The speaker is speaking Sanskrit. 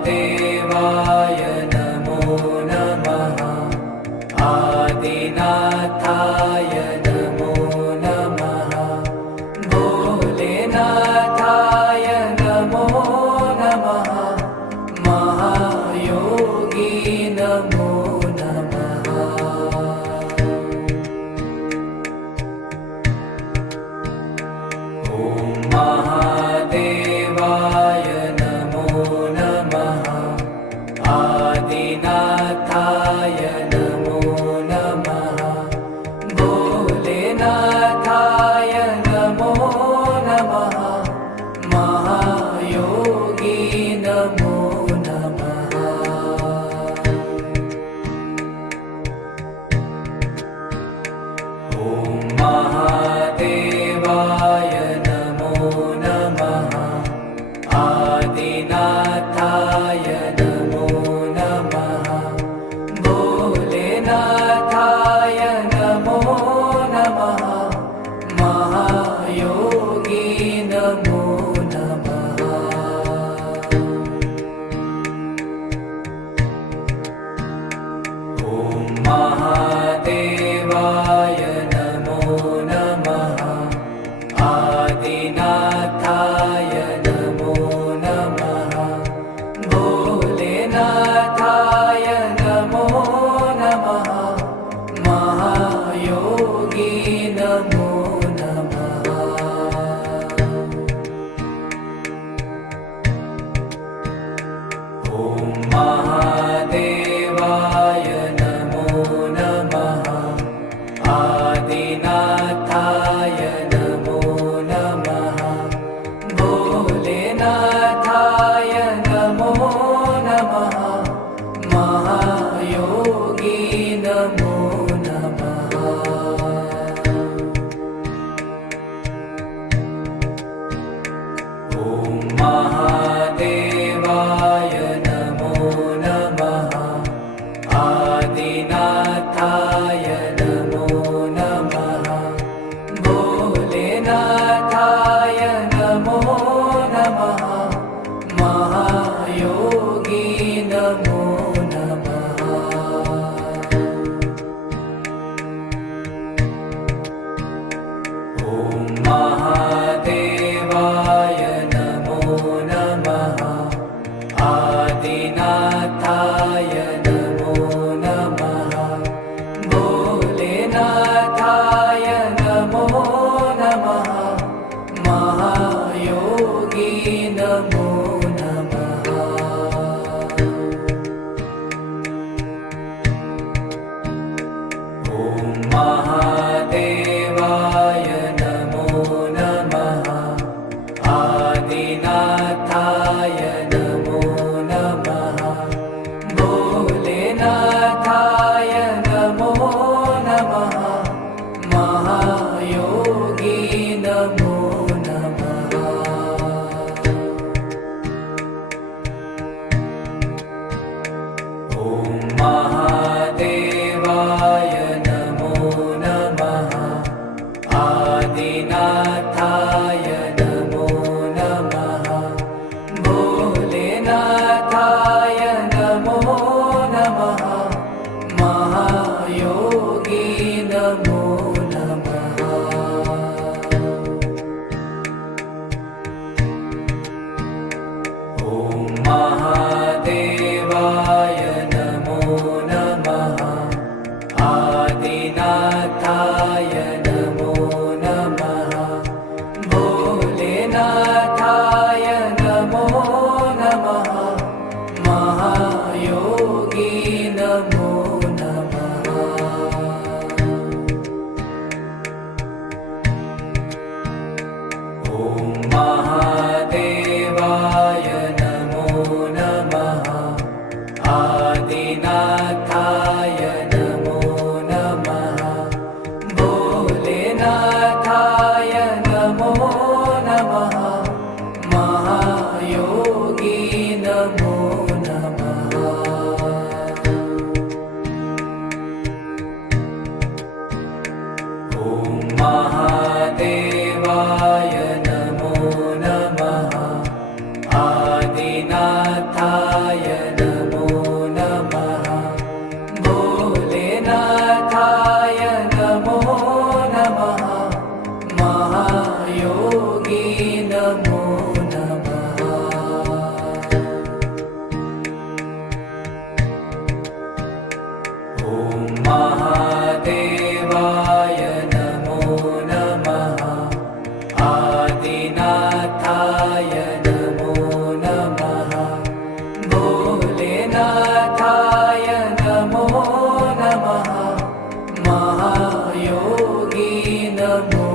महादेवाय नमो नमः। आदिनाथाय नमो नमः। भोलेनाथाय नमो नमः। महायोगी नमो नमः। ॐ महादेवाय नमो नमः। आदिनाथाय नमो नमः। भोलेनाथाय नमो नमः। महायोगी नमो नमः। ॐ महादेवाय नमो नमः। आदिनाथाय नमो नमः। भोलेनाथाय नमो नमः। महायोगी नमो नमः। ॐ महादेवाय नमो नमः। आदिनाथाय नमो नमः। भोलेनाथाय नमो नमः। महायोगी नमो नमः। ॐ महादेवाय नमो नमः। आदिनाथाय नमो नमः। भोलेनाथाय नमो नमः। महायोगी नमो नमः। ॐ महादेवाय नमो नमः। आदिनाथाय नमो नमः। भोलेनाथाय नमो नमः। महायोगी नमो नमः। ॐ महादेवाय नमो नमः। आदिनाथाय नमो नमः। भोलेनाथाय नमो नमः। महायोगी नमो नमः। ॐ महादेवाय नमो नमः। आदिनाथाय नमो नमः। भोलेनाथाय नमो नमः। महायोगी नमो नमः। ॐ महादेवाय नमो नमः। आदिनाथाय नमो नमः। भोलेनाथाय नमो नमः। महायोगी नमो नमः। ॐ महादेवाय नमो नमः। आदिनाथाय नमो नमः। भोलेनाथाय नमो नमः। महायोगी नमो नमः। ॐ महादेवाय नमो नमः। आदिनाथाय नमो नमः। भोलेनाथाय नमो नमः। महायोगी नमो नमः। ॐ महादेवाय नमो नमः। नमो